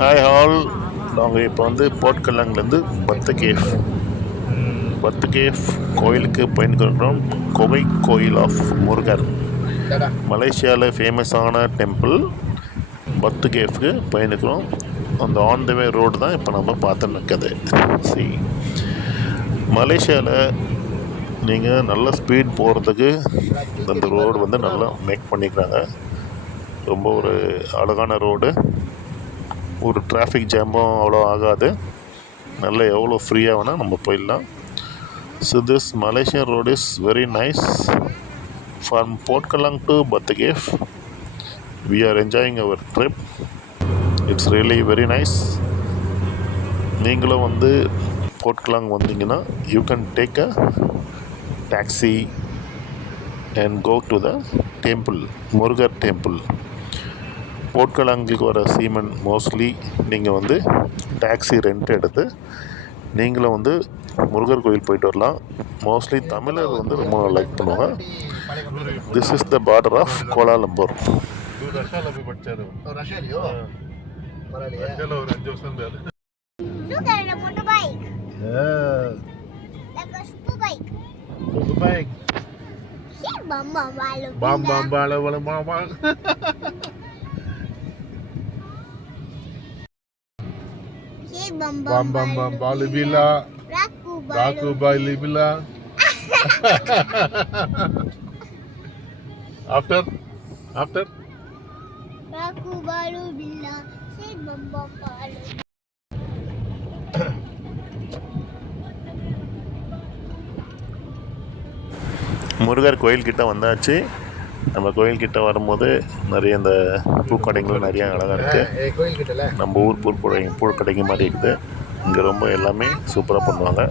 Hi hall. நாங்கள் இப்போ வந்து போர்ட்கல்லாங்லேருந்து பத்து கேஃப் கோயிலுக்கு பயணிக்கிறோம். குகை கோயில் ஆஃப் முருகர், மலேசியாவில் ஃபேமஸான டெம்பிள் பத்து கேஃப்க்கு பயணிக்கிறோம். அந்த ஆன் த வே ரோடு தான் இப்போ நம்ம பார்த்து நிற்குது. மலேசியாவில் நீங்கள் நல்ல ஸ்பீட் போகிறதுக்கு அந்த ரோடு வந்து நல்லா மேக் பண்ணிக்கிறாங்க. ரொம்ப ஒரு அழகான ரோடு, ஒரு டிராஃபிக் ஜாமும் அவ்வளோ ஆகாது. நல்ல எவ்வளோ ஃப்ரீயாக வேணால் நம்ம போயிடலாம். So this Malaysian road is very nice. From Port Klang to Batu Caves we are enjoying our trip. It's really very nice. நீங்களும் வந்து போர்ட்கலாங் வந்தீங்கன்னா you can take a taxi and go to the temple, Murugar temple. போர்ட்கலாங்குக்கு வர seaman mostly நீங்கள் வந்து taxi rent எடுத்து நீங்களும் வந்து முருகர் கோயில் போயிட்டு வரலாம். மோஸ்ட்லி தமிழர் வந்து ரொம்ப லைக் பண்ணுவாங்க. This is the border of Kuala Lumpur. Bam bam bam bali bila. Raku bali bila. After. Raku balu bila. Si bam bam balu. Murugar கோயில்கிட்ட வந்தாச்சு. நம்ம கோயில்கிட்ட வரும்போது நிறைய இந்த பூக்கடைங்களும் நிறையா அழகாக இருக்குது. நம்ம ஊர் பூக்கடைங்க மாதிரி இருக்குது. இங்கே ரொம்ப எல்லாமே சூப்பராக பண்ணுவாங்க.